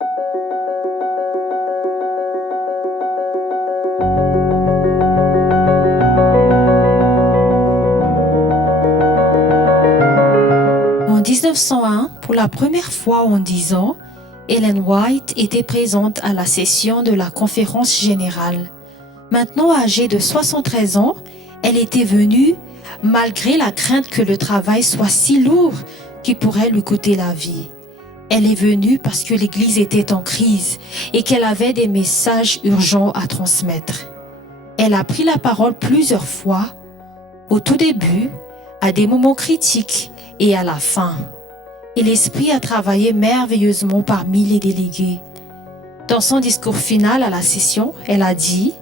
En 1901, pour la première fois en 10 ans, Ellen White était présente à la session de la conférence générale. Maintenant âgée de 73 ans, elle était venue malgré la crainte que le travail soit si lourd qu'il pourrait lui coûter la vie. Elle est venue parce que l'Église était en crise et qu'elle avait des messages urgents à transmettre. Elle a pris la parole plusieurs fois, au tout début, à des moments critiques et à la fin. Et l'Esprit a travaillé merveilleusement parmi les délégués. Dans son discours final à la session, elle a dit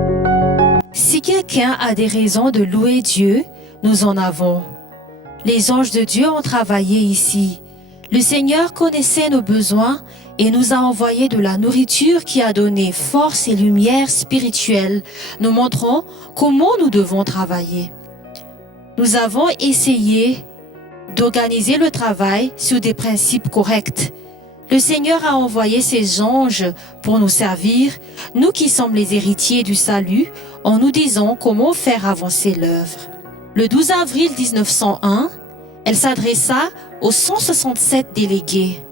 « Si quelqu'un a des raisons de louer Dieu, nous en avons. Les anges de Dieu ont travaillé ici. Le Seigneur connaissait nos besoins et nous a envoyé de la nourriture qui a donné force et lumière spirituelle, nous montrant comment nous devons travailler. Nous avons essayé d'organiser le travail sur des principes corrects. Le Seigneur a envoyé ses anges pour nous servir, nous qui sommes les héritiers du salut, en nous disant comment faire avancer l'œuvre. » Le 12 avril 1901, elle s'adressa aux 167 délégués.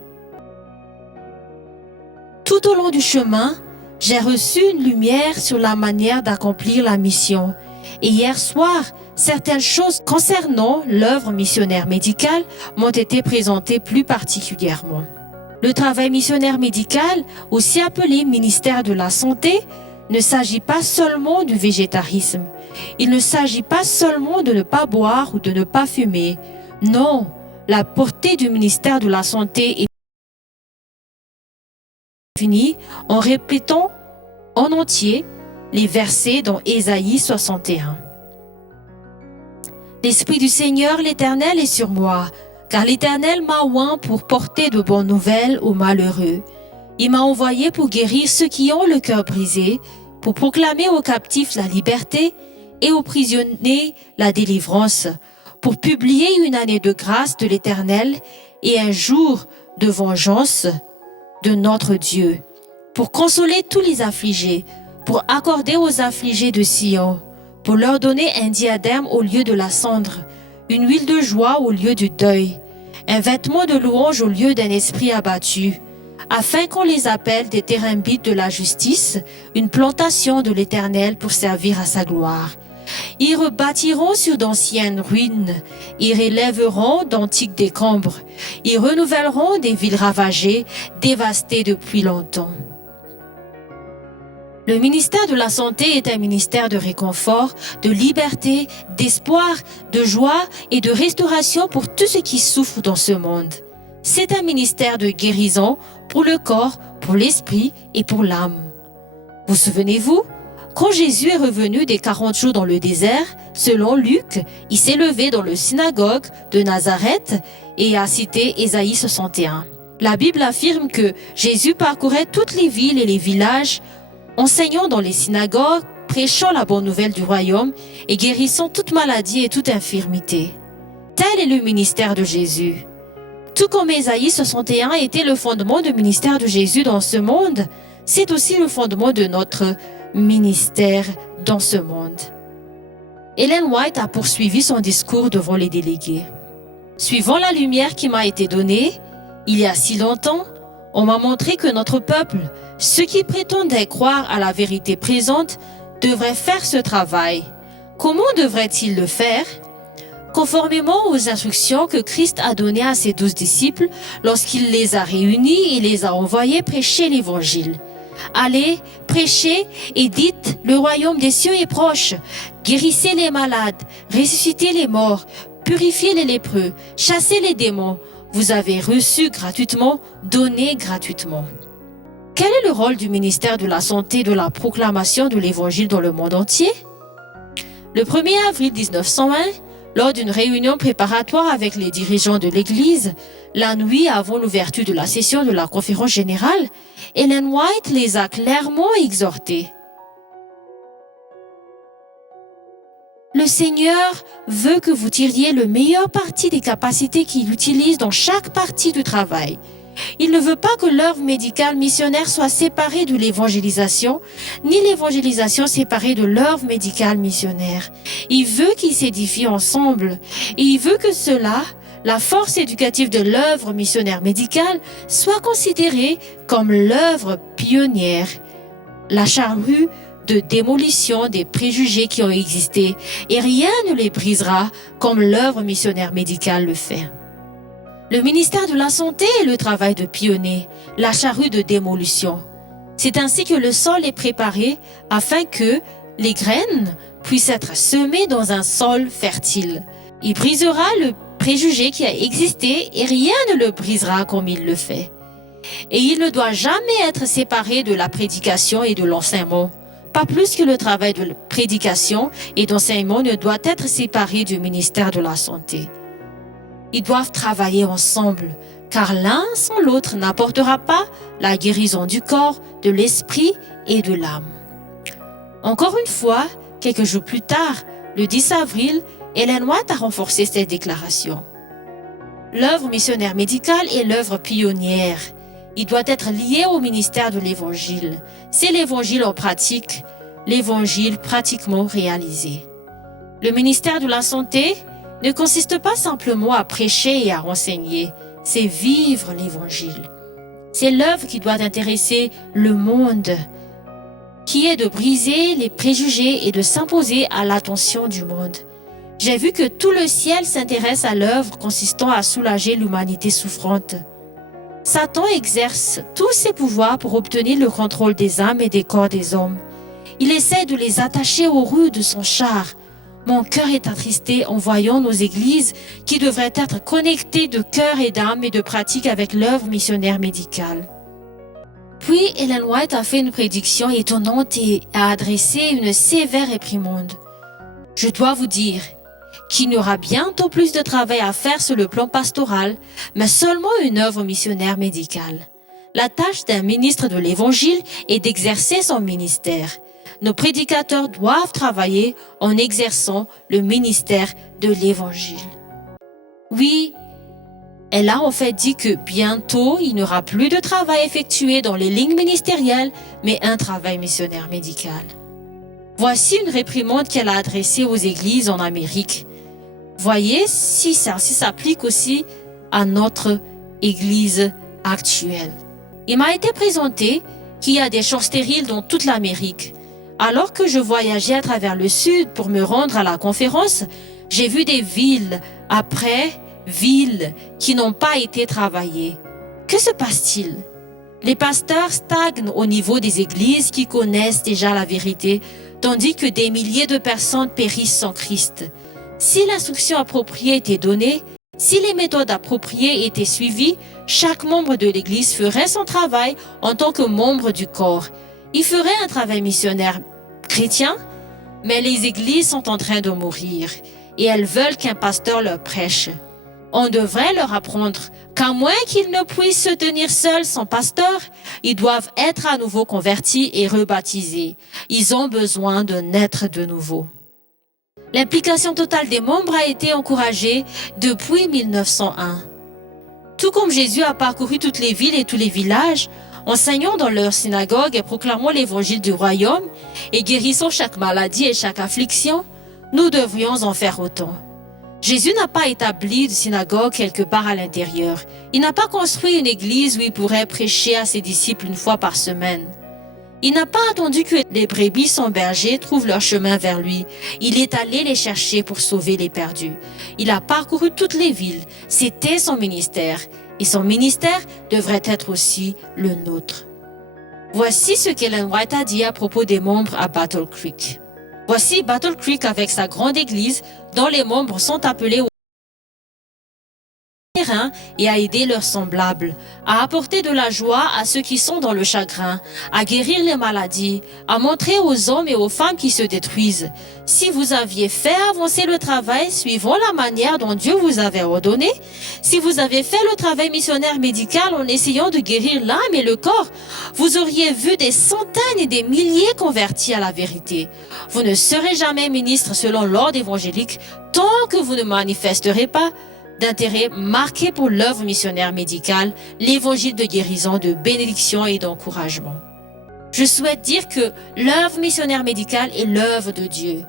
Tout au long du chemin, j'ai reçu une lumière sur la manière d'accomplir la mission. Et hier soir, certaines choses concernant l'œuvre missionnaire médicale m'ont été présentées plus particulièrement. Le travail missionnaire médical, aussi appelé ministère de la Santé, ne s'agit pas seulement du végétarisme. Il ne s'agit pas seulement de ne pas boire ou de ne pas fumer. Non, la portée du ministère de la Santé est définie en répétant en entier les versets dans Ésaïe 61. L'Esprit du Seigneur l'Éternel est sur moi, car l'Éternel m'a oint pour porter de bonnes nouvelles aux malheureux. Il m'a envoyé pour guérir ceux qui ont le cœur brisé, pour proclamer aux captifs la liberté et aux prisonniers la délivrance, pour publier une année de grâce de l'Éternel et un jour de vengeance de notre Dieu, pour consoler tous les affligés, pour accorder aux affligés de Sion, pour leur donner un diadème au lieu de la cendre, une huile de joie au lieu du deuil, un vêtement de louange au lieu d'un esprit abattu, afin qu'on les appelle des térébintes de la justice, une plantation de l'Éternel pour servir à sa gloire. Ils rebâtiront sur d'anciennes ruines, ils relèveront d'antiques décombres, ils renouvelleront des villes ravagées, dévastées depuis longtemps. Le ministère de la Santé est un ministère de réconfort, de liberté, d'espoir, de joie et de restauration pour tous ceux qui souffrent dans ce monde. C'est un ministère de guérison pour le corps, pour l'esprit et pour l'âme. Vous souvenez-vous? Quand Jésus est revenu des 40 jours dans le désert, selon Luc, il s'est levé dans le synagogue de Nazareth et a cité Ésaïe 61. La Bible affirme que Jésus parcourait toutes les villes et les villages, enseignant dans les synagogues, prêchant la bonne nouvelle du royaume et guérissant toute maladie et toute infirmité. Tel est le ministère de Jésus. Tout comme Ésaïe 61 était le fondement du ministère de Jésus dans ce monde, c'est aussi le fondement de notre ministère dans ce monde. Ellen White a poursuivi son discours devant les délégués. Suivant la lumière qui m'a été donnée, il y a si longtemps, on m'a montré que notre peuple, ceux qui prétendaient croire à la vérité présente, devraient faire ce travail. Comment devraient-ils le faire? Conformément aux instructions que Christ a données à ses 12 disciples lorsqu'il les a réunis et les a envoyés prêcher l'Évangile. Allez, prêchez et dites, le royaume des cieux est proche. Guérissez les malades, ressuscitez les morts, purifiez les lépreux, chassez les démons. Vous avez reçu gratuitement, donné gratuitement. Quel est le rôle du ministère de la Santé de la proclamation de l'Évangile dans le monde entier? Le 1er avril 1901, lors d'une réunion préparatoire avec les dirigeants de l'Église, la nuit avant l'ouverture de la session de la conférence générale, Ellen White les a clairement exhortés. Le Seigneur veut que vous tiriez le meilleur parti des capacités qu'il utilise dans chaque partie du travail. Il ne veut pas que l'œuvre médicale missionnaire soit séparée de l'évangélisation, ni l'évangélisation séparée de l'œuvre médicale missionnaire. Il veut qu'ils s'édifient ensemble et il veut que cela, la force éducative de l'œuvre missionnaire médicale, soit considérée comme l'œuvre pionnière, la charrue de démolition des préjugés qui ont existé, et rien ne les brisera comme l'œuvre missionnaire médicale le fait. Le ministère de la Santé est le travail de pionnier, la charrue de démolition. C'est ainsi que le sol est préparé afin que les graines puissent être semées dans un sol fertile. Il brisera le préjugé qui a existé et rien ne le brisera comme il le fait. Et il ne doit jamais être séparé de la prédication et de l'enseignement. Pas plus que le travail de prédication et d'enseignement ne doit être séparé du ministère de la Santé. Ils doivent travailler ensemble, car l'un sans l'autre n'apportera pas la guérison du corps, de l'esprit et de l'âme. Encore une fois, quelques jours plus tard, le 10 avril, Ellen White a renforcé cette déclaration. L'œuvre missionnaire médicale est l'œuvre pionnière. Il doit être lié au ministère de l'Évangile. C'est l'Évangile en pratique, l'Évangile pratiquement réalisé. Le ministère de la Santé ne consiste pas simplement à prêcher et à renseigner, c'est vivre l'Évangile. C'est l'œuvre qui doit intéresser le monde, qui est de briser les préjugés et de s'imposer à l'attention du monde. J'ai vu que tout le ciel s'intéresse à l'œuvre consistant à soulager l'humanité souffrante. Satan exerce tous ses pouvoirs pour obtenir le contrôle des âmes et des corps des hommes. Il essaie de les attacher aux roues de son char. Mon cœur est attristé en voyant nos églises qui devraient être connectées de cœur et d'âme et de pratique avec l'œuvre missionnaire médicale. Puis Ellen White a fait une prédiction étonnante et a adressé une sévère réprimande. Je dois vous dire qu'il y aura bientôt plus de travail à faire sur le plan pastoral, mais seulement une œuvre missionnaire médicale. La tâche d'un ministre de l'Évangile est d'exercer son ministère. Nos prédicateurs doivent travailler en exerçant le ministère de l'Évangile. Oui, elle a en fait dit que bientôt, il n'y aura plus de travail effectué dans les lignes ministérielles, mais un travail missionnaire médical. Voici une réprimande qu'elle a adressée aux églises en Amérique. Voyez si ça s'applique aussi à notre église actuelle. Il m'a été présenté qu'il y a des champs stériles dans toute l'Amérique. Alors que je voyageais à travers le sud pour me rendre à la conférence, j'ai vu des villes après villes qui n'ont pas été travaillées. Que se passe-t-il? Les pasteurs stagnent au niveau des églises qui connaissent déjà la vérité, tandis que des milliers de personnes périssent sans Christ. Si l'instruction appropriée était donnée, si les méthodes appropriées étaient suivies, chaque membre de l'Église ferait son travail en tant que membre du corps. Il ferait un travail missionnaire chrétien, mais les églises sont en train de mourir et elles veulent qu'un pasteur leur prêche. On devrait leur apprendre qu'à moins qu'ils ne puissent se tenir seuls sans pasteur, ils doivent être à nouveau convertis et rebaptisés. Ils ont besoin de naître de nouveau. L'implication totale des membres a été encouragée depuis 1901. Tout comme Jésus a parcouru toutes les villes et tous les villages, enseignant dans leurs synagogues et proclamant l'évangile du royaume et guérissant chaque maladie et chaque affliction, nous devrions en faire autant. Jésus n'a pas établi de synagogue quelque part à l'intérieur. Il n'a pas construit une église où il pourrait prêcher à ses disciples une fois par semaine. Il n'a pas attendu que les brebis sans berger trouvent leur chemin vers lui. Il est allé les chercher pour sauver les perdus. Il a parcouru toutes les villes. C'était son ministère. Et son ministère devrait être aussi le nôtre. Voici ce qu'Ellen White a dit à propos des membres à Battle Creek. Voici Battle Creek avec sa grande église dont les membres sont appelés au terrain et à aider leurs semblables, à apporter de la joie à ceux qui sont dans le chagrin, à guérir les maladies, à montrer aux hommes et aux femmes qui se détruisent. Si vous aviez fait avancer le travail suivant la manière dont Dieu vous avait ordonné, si vous avez fait le travail missionnaire médical en essayant de guérir l'âme et le corps, vous auriez vu des centaines et des milliers convertis à la vérité. Vous ne serez jamais ministre selon l'ordre évangélique tant que vous ne manifesterez pas d'intérêt marqué pour l'œuvre missionnaire médicale, l'évangile de guérison, de bénédiction et d'encouragement. Je souhaite dire que l'œuvre missionnaire médicale est l'œuvre de Dieu.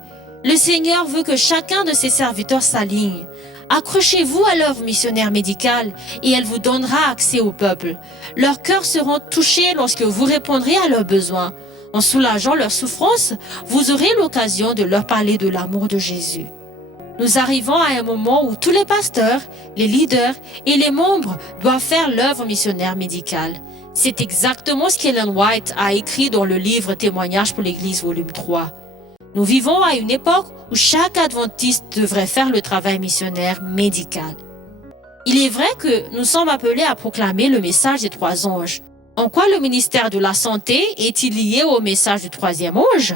Le Seigneur veut que chacun de ses serviteurs s'aligne. Accrochez-vous à l'œuvre missionnaire médicale et elle vous donnera accès au peuple. Leurs cœurs seront touchés lorsque vous répondrez à leurs besoins. En soulageant leurs souffrances, vous aurez l'occasion de leur parler de l'amour de Jésus. Nous arrivons à un moment où tous les pasteurs, les leaders et les membres doivent faire l'œuvre missionnaire médicale. C'est exactement ce qu'Ellen White a écrit dans le livre Témoignages pour l'Église, volume 3. Nous vivons à une époque où chaque adventiste devrait faire le travail missionnaire médical. Il est vrai que nous sommes appelés à proclamer le message des 3 anges. En quoi le ministère de la Santé est-il lié au message du 3e ange?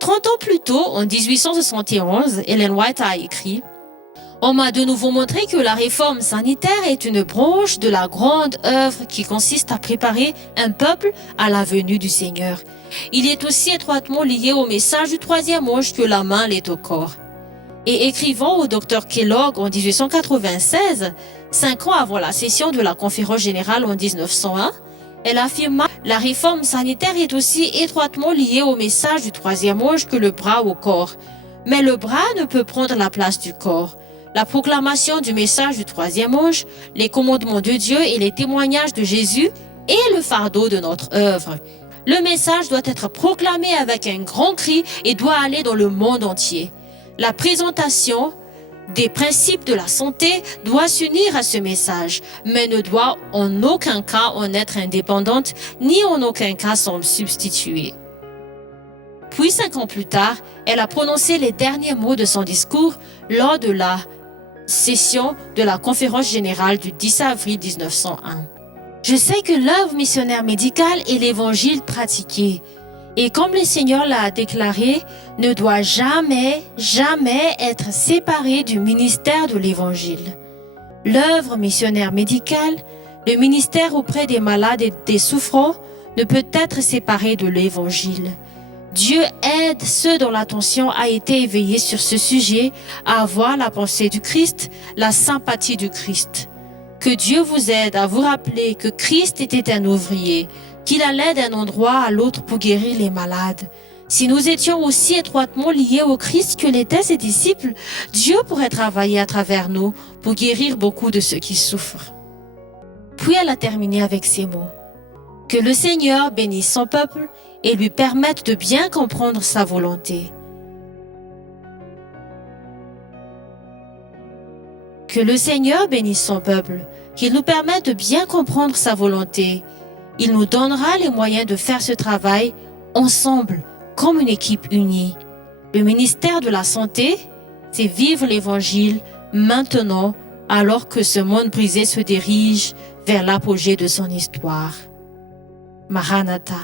30 ans plus tôt, en 1871, Ellen White a écrit « On m'a de nouveau montré que la réforme sanitaire est une branche de la grande œuvre qui consiste à préparer un peuple à la venue du Seigneur. Il est aussi étroitement lié au message du 3e ange que la main l'est au corps. » Et écrivant au Dr Kellogg en 1896, 5 ans avant la session de la conférence générale en 1901, elle affirma « La réforme sanitaire est aussi étroitement liée au message du 3e ange que le bras au corps. Mais le bras ne peut prendre la place du corps. La proclamation du message du 3e ange, les commandements de Dieu et les témoignages de Jésus est le fardeau de notre œuvre. Le message doit être proclamé avec un grand cri et doit aller dans le monde entier. La présentation des principes de la santé doit s'unir à ce message, mais ne doit en aucun cas en être indépendante, ni en aucun cas s'en substituer. » Puis 5 ans plus tard, elle a prononcé les derniers mots de son discours lors de la session de la conférence générale du 10 avril 1901. « Je sais que l'œuvre missionnaire médicale est l'évangile pratiqué. Et comme le Seigneur l'a déclaré, ne doit jamais être séparé du ministère de l'Évangile. L'œuvre missionnaire médicale, le ministère auprès des malades et des souffrants, ne peut être séparé de l'Évangile. Dieu aide ceux dont l'attention a été éveillée sur ce sujet à avoir la pensée du Christ, la sympathie du Christ. Que Dieu vous aide à vous rappeler que Christ était un ouvrier, qu'il allait d'un endroit à l'autre pour guérir les malades. Si nous étions aussi étroitement liés au Christ que l'étaient ses disciples, Dieu pourrait travailler à travers nous pour guérir beaucoup de ceux qui souffrent. » Puis elle a terminé avec ces mots. « Que le Seigneur bénisse son peuple et lui permette de bien comprendre sa volonté. Que le Seigneur bénisse son peuple, qu'il nous permette de bien comprendre sa volonté. Il nous donnera les moyens de faire ce travail ensemble, comme une équipe unie. Le ministère de la Santé, c'est vivre l'Évangile maintenant, alors que ce monde brisé se dirige vers l'apogée de son histoire. Maranatha.